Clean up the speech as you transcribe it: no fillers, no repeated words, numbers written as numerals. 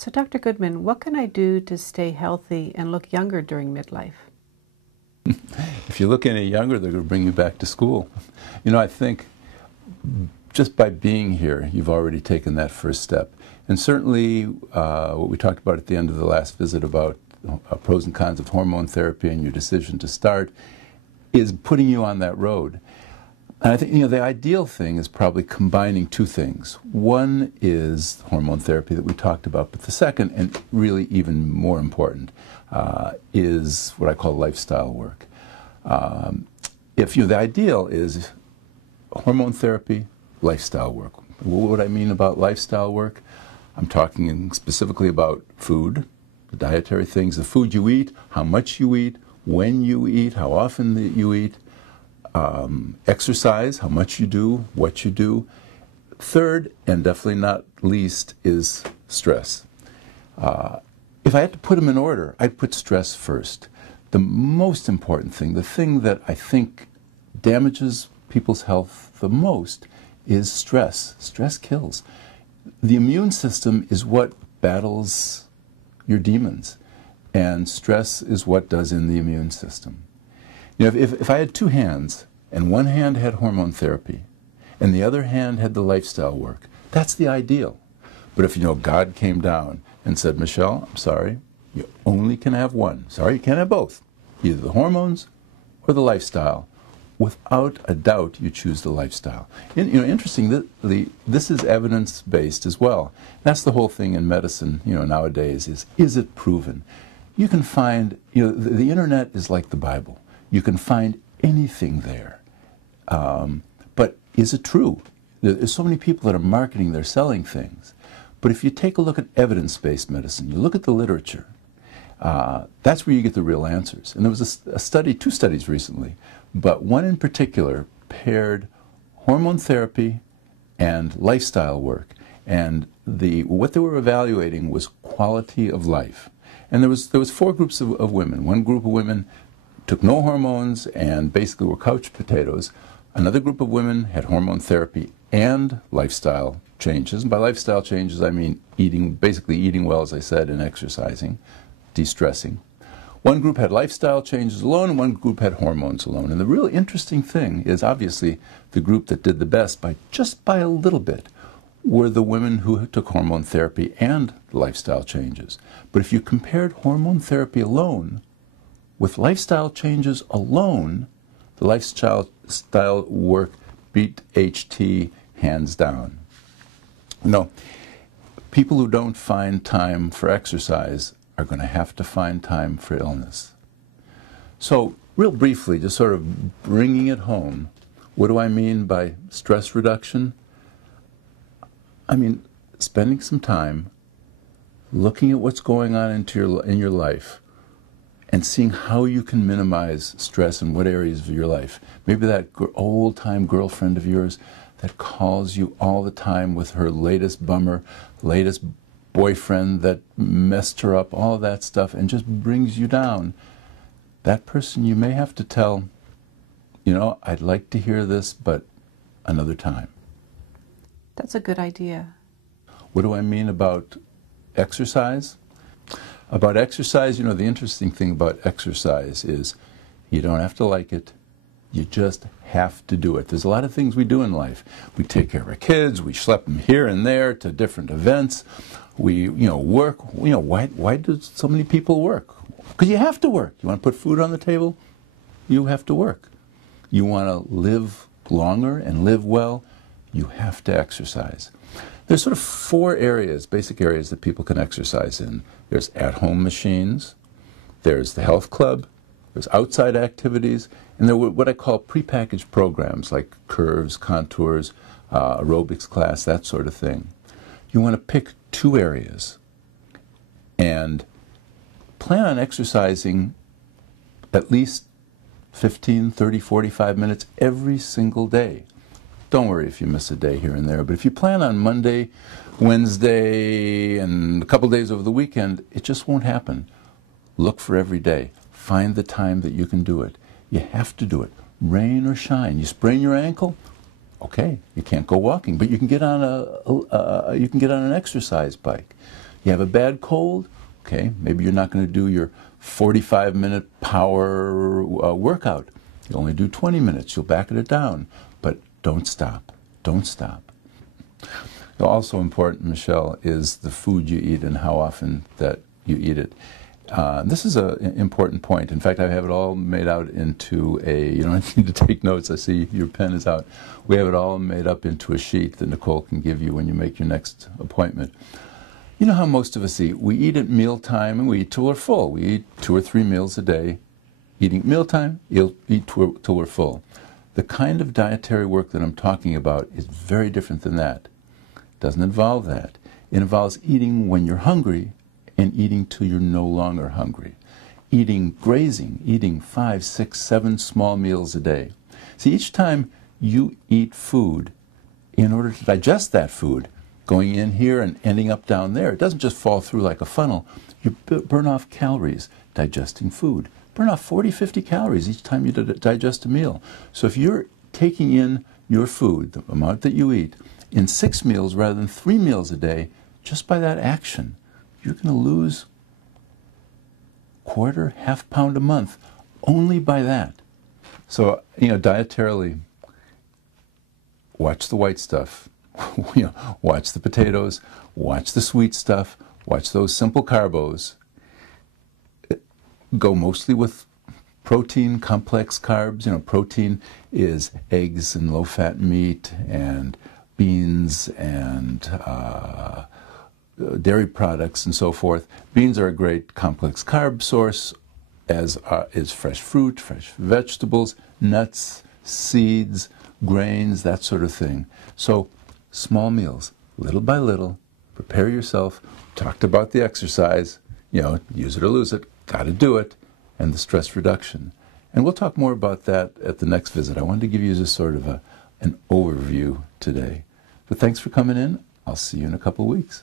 So, Dr. Goodman, what can I do to stay healthy and look younger during midlife? If you look any younger, they're going to bring you back to school. You know, I think just by being here, you've already taken that first step. And certainly what we talked about at the end of the last visit about pros and cons of hormone therapy and your decision to start is putting you on that road. And I think, you know, the ideal thing is probably combining two things. One is hormone therapy that we talked about, but the second, and really even more important, is what I call lifestyle work. If you know, the ideal is hormone therapy, lifestyle work. What would I mean about lifestyle work? I'm talking specifically about food, the dietary things, the food you eat, how much you eat, when you eat, how often that you eat, exercise, how much you do, what you do. Third, and definitely not least, is stress. If I had to put them in order, I'd put stress first. The most important thing, the thing that I think damages people's health the most, is stress. Stress kills. The immune system is what battles your demons, and stress is what does in the immune system. You know, if I had two hands, and one hand had hormone therapy, and the other hand had the lifestyle work, that's the ideal. But if, you know, God came down and said, Michelle, I'm sorry, you only can have one. Sorry, you can't have both. Either the hormones or the lifestyle. Without a doubt, you choose the lifestyle. You know, interesting, this is evidence-based as well. That's the whole thing in medicine, you know, nowadays is it proven? You can find, you know, the internet is like the Bible. You can find anything there. But is it true? There's so many people that are marketing, they're selling things. But if you take a look at evidence-based medicine, you look at the literature, that's where you get the real answers. And there was a study, two studies recently, but one in particular paired hormone therapy and lifestyle work. And what they were evaluating was quality of life. And there was four groups of women. One group of women took no hormones and basically were couch potatoes. Another group of women had hormone therapy and lifestyle changes. And by lifestyle changes, I mean basically eating well, as I said, and exercising, de-stressing. One group had lifestyle changes alone, and one group had hormones alone. And the real interesting thing is obviously the group that did the best just by a little bit were the women who took hormone therapy and lifestyle changes. But if you compared hormone therapy alone with lifestyle changes alone, the lifestyle work beat HT hands down. No, people who don't find time for exercise are going to have to find time for illness. So, real briefly, just sort of bringing it home, what do I mean by stress reduction? I mean, spending some time looking at what's going on in your life and seeing how you can minimize stress in what areas of your life. Maybe that old-time girlfriend of yours that calls you all the time with her latest bummer, latest boyfriend that messed her up, all of that stuff, and just brings you down. That person you may have to tell, you know, I'd like to hear this, but another time. That's a good idea. What do I mean about exercise? About exercise, you know, the interesting thing about exercise is you don't have to like it. You just have to do it. There's a lot of things we do in life. We take care of our kids. We schlep them here and there to different events. We, you know, work. You know, why do so many people work? Because you have to work. You want to put food on the table? You have to work. You want to live longer and live well? You have to exercise. There's sort of four areas, basic areas that people can exercise in. There's at-home machines, there's the health club, there's outside activities, and there are what I call prepackaged programs like curves, contours, aerobics class, that sort of thing. You want to pick two areas and plan on exercising at least 15, 30, 45 minutes every single day. Don't worry if you miss a day here and there, but if you plan on Monday, Wednesday, and a couple days over the weekend, it just won't happen. Look for every day. Find the time that you can do it. You have to do it, rain or shine. You sprain your ankle, okay, you can't go walking, but you can get on an exercise bike. You have a bad cold? Okay, maybe you're not going to do your 45-minute power workout. You only do 20 minutes. You'll back it down. But don't stop. Don't stop. Also important, Michelle, is the food you eat and how often that you eat it. This is an important point. In fact, I have it all made out into you don't need to take notes. I see your pen is out. We have it all made up into a sheet that Nicole can give you when you make your next appointment. You know how most of us eat. We eat at mealtime and we eat till we're full. We eat 2 or 3 meals a day. Eating at mealtime, you'll eat till we're full. The kind of dietary work that I'm talking about is very different than that. It doesn't involve that. It involves eating when you're hungry and eating till you're no longer hungry. Grazing, eating 5, 6, 7 small meals a day. See, each time you eat food, in order to digest that food, going in here and ending up down there, it doesn't just fall through like a funnel. You burn off calories digesting food. Burn off 40, 50 calories each time you digest a meal. So if you're taking in your food, the amount that you eat, in 6 meals rather than 3 meals a day, just by that action, you're going to lose quarter, half pound a month only by that. So, dietarily, watch the white stuff. Watch the potatoes, watch the sweet stuff, watch those simple carbos. Go mostly with protein, complex carbs. Protein is eggs and low-fat meat and beans and dairy products and so forth. Beans are a great complex carb source, as is fresh fruit, fresh vegetables, nuts, seeds, grains, that sort of thing. So small meals, little by little, prepare yourself. Talked about the exercise, use it or lose it, got to do it, and the stress reduction. And we'll talk more about that at the next visit. I wanted to give you just sort of an overview today. But thanks for coming in. I'll see you in a couple of weeks.